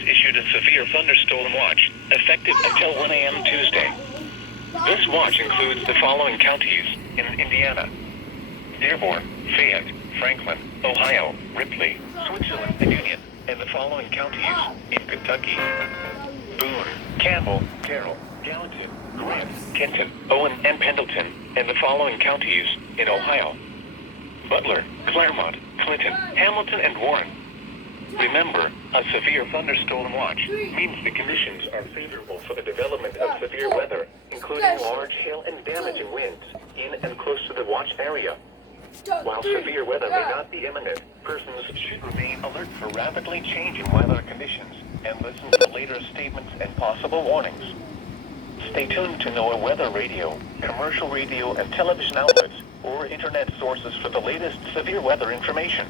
has issued a severe thunderstorm watch, effective until 1 a.m. Tuesday. This watch includes the following counties in Indiana: Dearborn, Fayette, Franklin, Ohio, Ripley, Switzerland, and Union, and the following counties in Kentucky: Boone, Campbell, Carroll, Gallatin, Grant, Kenton, Owen, and Pendleton, and the following counties in Ohio: Butler, Claremont, Clinton, Hamilton, and Warren. Remember, a severe thunderstorm watch means the conditions are favorable for the development of severe weather, including large hail and damaging winds in and close to the watch area. While severe weather may not be imminent, persons should remain alert for rapidly changing weather conditions and listen to later statements and possible warnings. Stay tuned to NOAA Weather Radio, commercial radio and television outlets, or internet sources for the latest severe weather information.